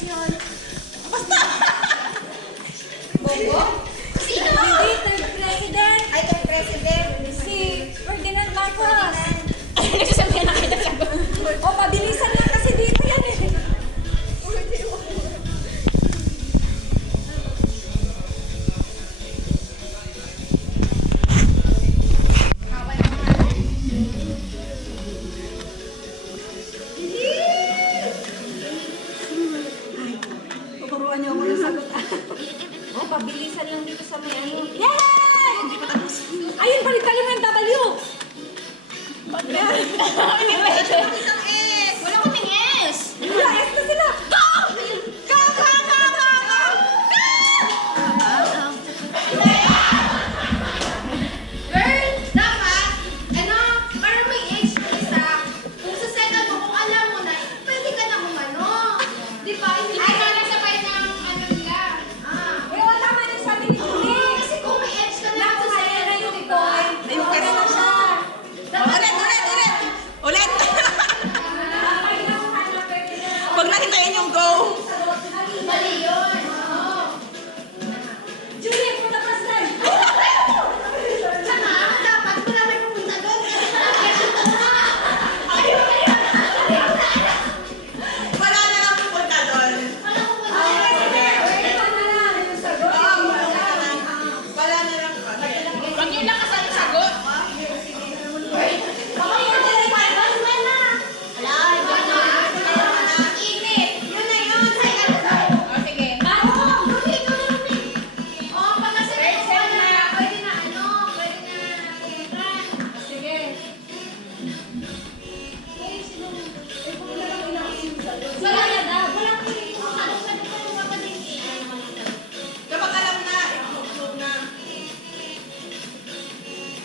yun? Basta! Bongo? Sino? Hindi, third president. Ay, third president. Si Ferdinand Marcos. Ferdinand. Ay, nagsasabihan na kita sa O, pabilisan lang kasi dito yan eh. Tuturuan niyo ako ng sagot. O, pabilisan lang dito sa may ano. Yay! Ayun, balik tayo ng W. Isang S. Wala kaming S! Wala, S na sila. Go! Go, go, go, go, go! Girl, dapat, parang may age na isa. Kung sa second mo, kung alam mo na, pwede ka na umano. Di ba? Hindi ka na sabay ng ano nila. Eh, wala man yung sabi ni Julie. Kasi kung may age ka na Naku, sa sa'yo na second, yung di ba? point. Ayun ka Okay na siya. Ulit, ulit, ulit! Ulit! Kapag nakuha na pwede na. Pag nakintayin yung go! Mali yun. Oo. Julie, for the first time. Tsaka, dapat wala may pumunta doon. Wala na lang pupunta doon. Wala pumunta Ah, doon. sige. Iwan na lang yung sagot. Wala na lang. Huwag yun lang kasali sagot. Init. Yun na yun. Say ano daw. O, sige. Sige. Wala na daw. Kapag alam na, i-upload na.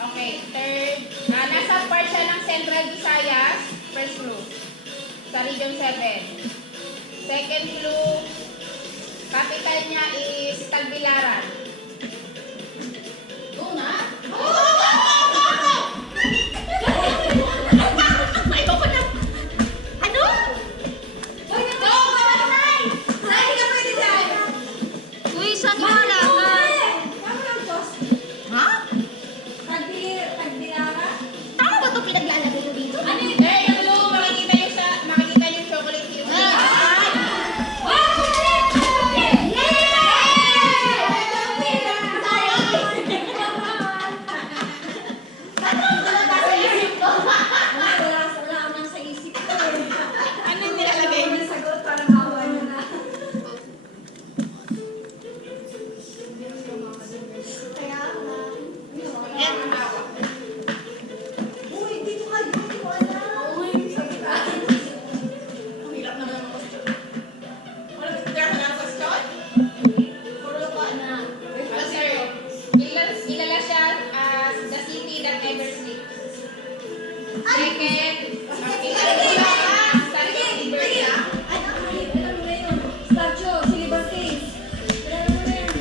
Okay, third. Nasa part siya ng Central Visayas, first clue. Sa Region 7. Second clue, capital niya is Tagbilaran. Ikaw pa na. Ano? Uy, saan Mali wala ko ka? eh. Tama lang, Diyos. Ha? Tagbilara? Tama ba ito pinaglalagay ko dito? Ano yun? Eh, yung clue, makikita yung chocolate hills. Wala man sa isip ko eh. Ano yung nilalagay Wala niyo? man sagot, parang awa niyo na. Uy, dito kayo, hindi ko alam. Uy, sagot Ang hirap naman ng question. Wala ba tira ka ng question? Puro pa na. Answer. Kilala siya as the city that never sleeps. Second, makikita siya sa Liberia. Alam mo na yun. Statue, si Liberty. Alam mo na yun.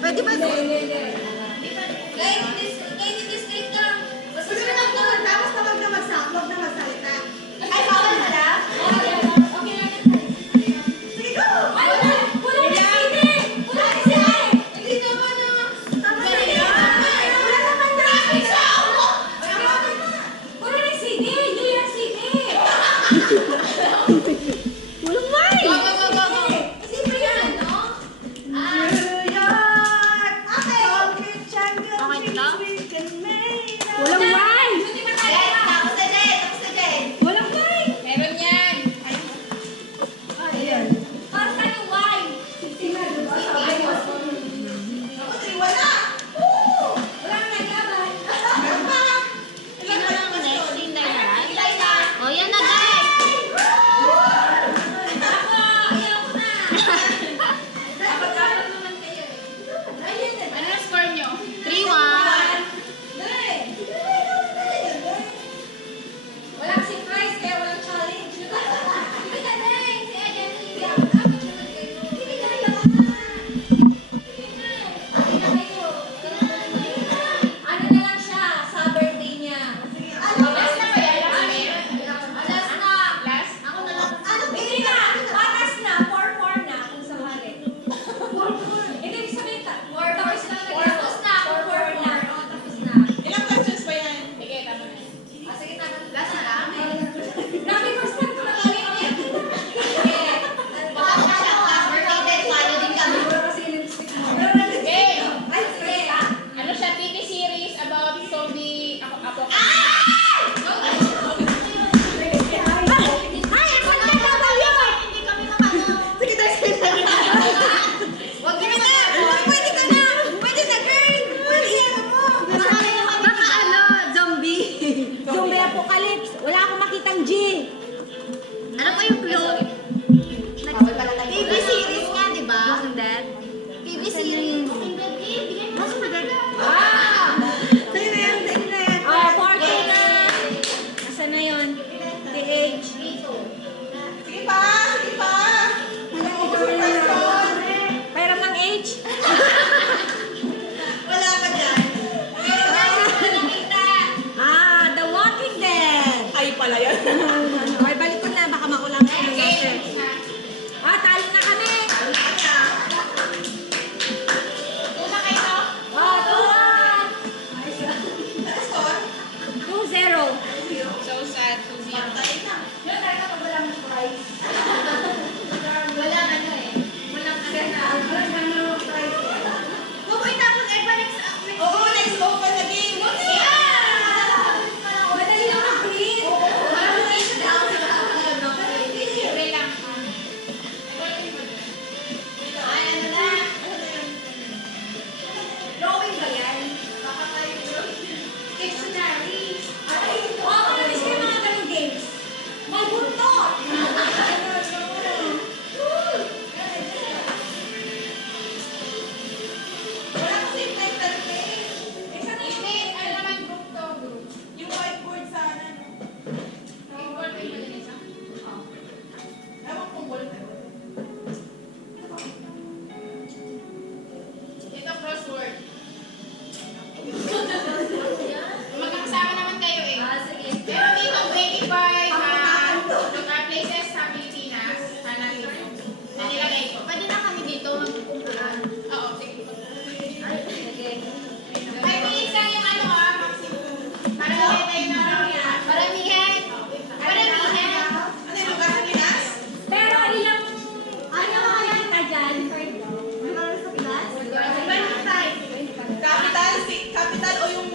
Pwede ba ito? Hindi. Kainin district ka. Basta ka lang doon. Tapos wag na magsalita. Ay, bawal na lang? Okay lang yan. Sige, go! Ay, wala na sine! Wala na sine! Hindi naman tama na yan. Wala naman na. Wala na sine! Hindi yan sine! Walang may. Go, go, go, go, go. Simple yan, no? New York! Okay. Concrete jungle Okay na? trees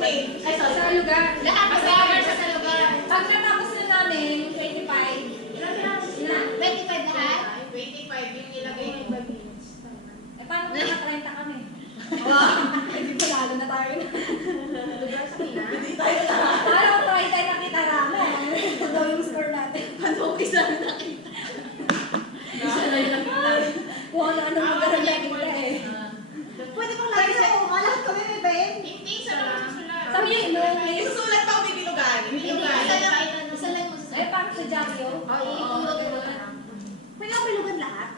Ay, sorry. Sa lugar. Lahat kasama sa lugar. Pag natapos na namin, yung 25. Ilan? 25 lahat? 25 yung nilagay ng balloons. Eh, paano kung naka-30 kami? Hindi pa lalo na tayo. Lugar sa Mina? Paano kung 30 nakita namin? Ito daw yung score natin. Paano isa na nakita? Isa na yung nakita. Kung ano-ano lugar ang nakita eh. Pwede pang lagi sa iyo. Lahat kami may Ben. Hindi, isa lang susulat. Sabi niyo, Isusulat pa o bibilugan? Hindi, isa lang mo sa eh, paano sa Jackie? Pwede ako bilugan lahat?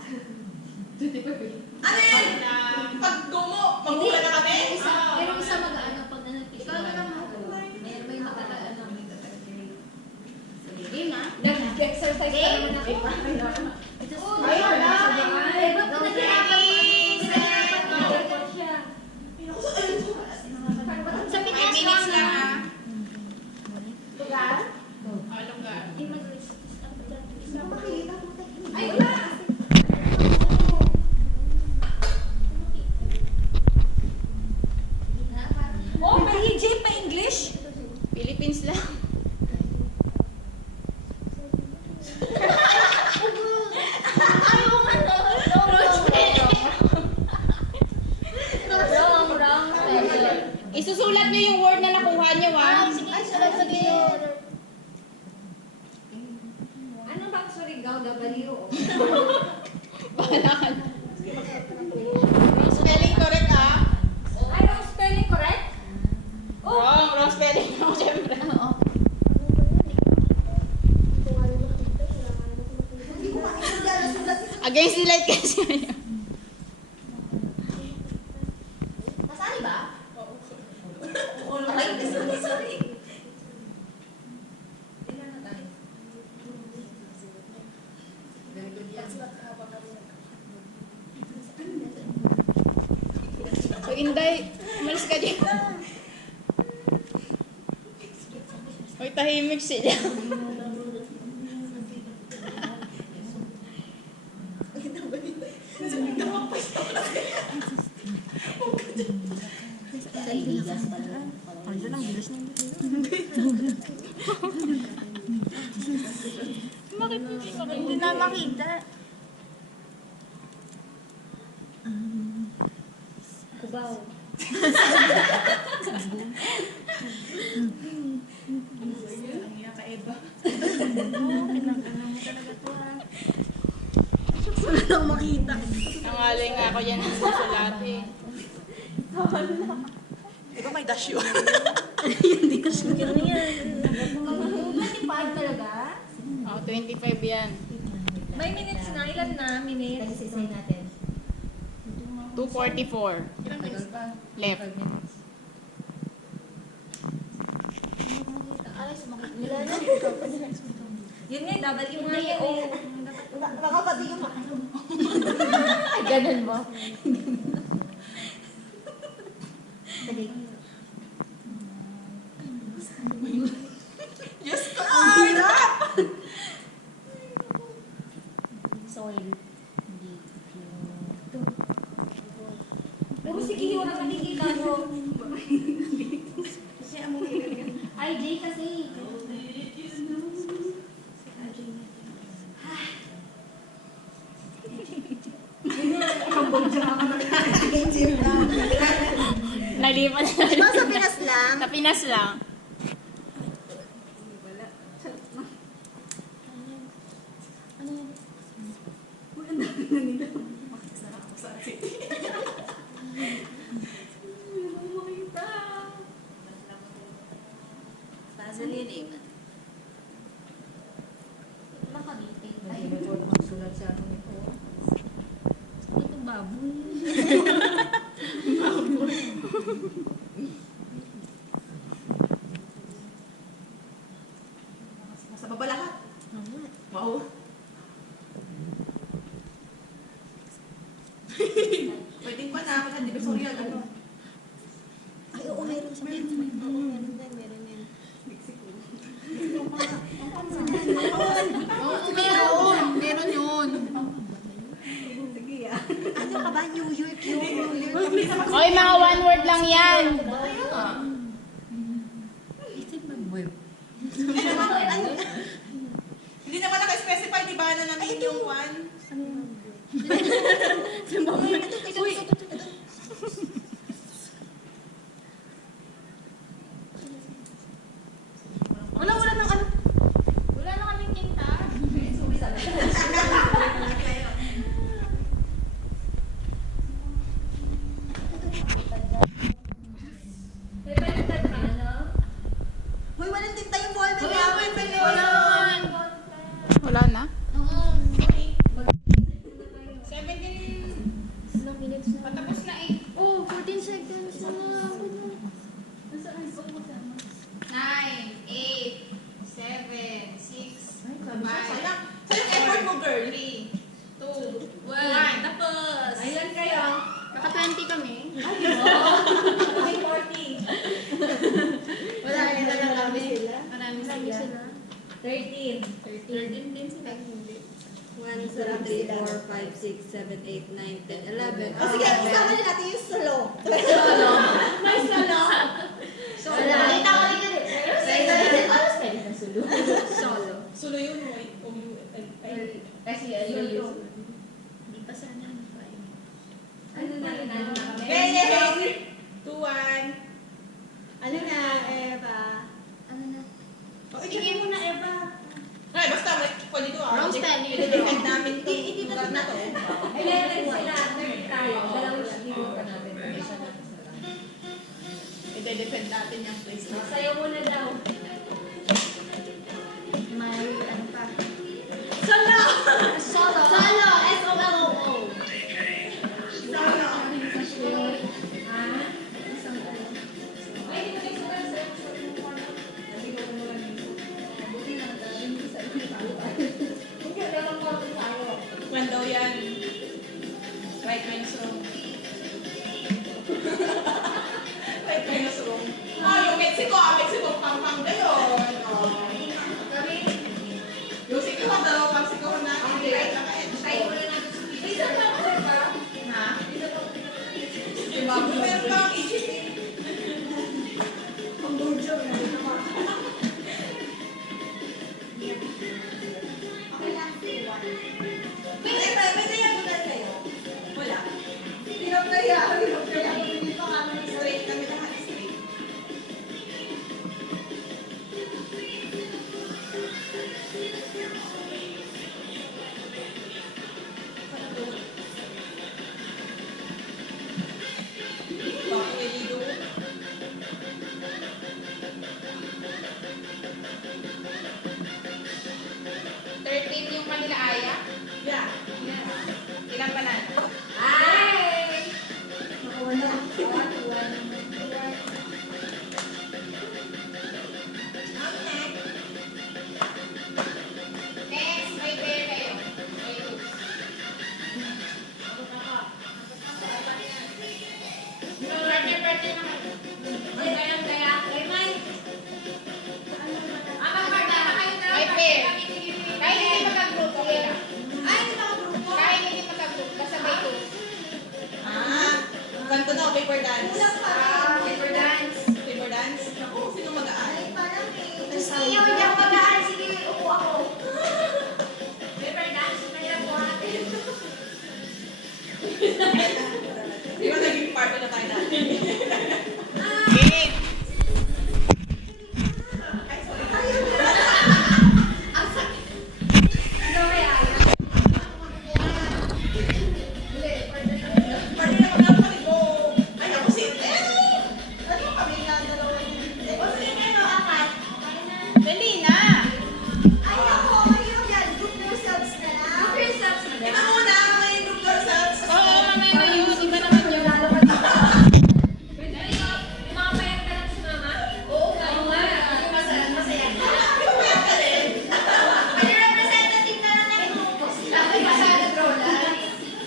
Ano yan? Pag gumo, maghula na kami? Pero isa mag-ano pag nanagpili. Ikaw na lang may makakaano. Sige na. Nag-exercise pa naman ako. Ay, wala. Ay, ba't pa naghihirapan mo? Sa 5 Pinas minutes lang lang. ah. Lugar? Lugar. Ay, wala. Oh, may EJ pa English? Philippines lang. Isusulat niyo yung word na nakuha niyo ah. Ay, salat sa gayon. Ano ba ang Surigao? W? Bahala ka na. Spelling correct ah. Ay, wrong spelling correct? Wrong spelling mo syempre. Against the light kasi yun. Nasali ba? Sorry. Ilan na tayo? So Inday, umalis ka dyan. Hoy, tahimik sila. Hindi na makita. Cubao. Nangalay nga ako yan ng susulat eh. Di ba may dash yun? 25 talaga? Oh, 25 yan. May minutes na. Ilan na minutes? Sisay natin. 2:44. Left. Ay, sumakit nila na. Yun nga, W nga yan eh. Nakapatingin mo. Ay, ganun ba? Dali. Yes ko! Ang hirap! Soil. Hindi. Puro si Kiyo na nakikita mo. Ay, Jay kasi. Nalipat na. Sa Pinas lang. Sa Pinas lang. Makabiti. Ay, may board magsulat siya ako nito. Ito baboy. Nasa baba lahat. Wow. Pwedeng pa na ako na divisoryal. Ano? Ay, oo, meron sa Pinas. Oo, meron din, meron din. Oo, meron. Meron yun. Sige ah. Ano ka ba? New York yun. Oy, mga one word lang yan. Kaya nga. yung one. Uy, Wala nang ano. Wala na kaming tinta. Hoy, walang tinta yung ball pen. Wala na? Oo. 17. ilang minutes na? Patapos na eh. Oh, 14 seconds na lang. 9, 8, 7, 6, 5, Sayang. Sayang effort mo, girl. 3, 2, 1. Tapos. Ayun kayo. Naka-20 kami. Okay, 40. Wala rin na lang kami. Sila? Marami sila. 13. 13 din sila. 1, 2, 3, 4, 5, 6, 7, 8, 9, 10, 11. O sige, isama na natin yung solo. May solo. Wala. Kita ko rin yun eh. Alas pwede na solo. Solo. Solo yun, wait. Kasi Solo. Hindi pa sana ano pa eh. Ano na, inano na kami? Okay, 2, 1. Ano na, Eva? Ano na? O, ikigay mo na, Eva. Ay, basta, pwede to ah. Rose pen, yun. I-defend namin itong lugar na to. 11 sila, 30 tayo. Dalawang siguro ka natin. I-defend natin yung place na. Sayo muna daw. May ano pa. Solo! Solo. Solo. S-O-L-O-O. When daw yan. Right minus wrong. Right minus wrong. Oh, yung Mexico, Mexico pang gayon. Oh. Yung Mexico, dalawang Mexico na. Right, naka-edge. Isa pa ko, Eva. Ha? Diba? Meron kang Egypt eh. Ang burjo na. May nayagunan kayo? Wala. Hirap kaya. Hindi pa kami straight kami lahat straight. Bakit dito? 13 yung kanila aya. Yeah. Ilang banana? Ay! Nakuha na. Next, may pair kayo. May loose. Partner na kayo. Kaya, Mike. May pair. Kahit hindi magka-group, okay lang. Ay, hindi makagrupo. Kahit hindi magka-group, basta may loose. Ah, ganito na, paper dance.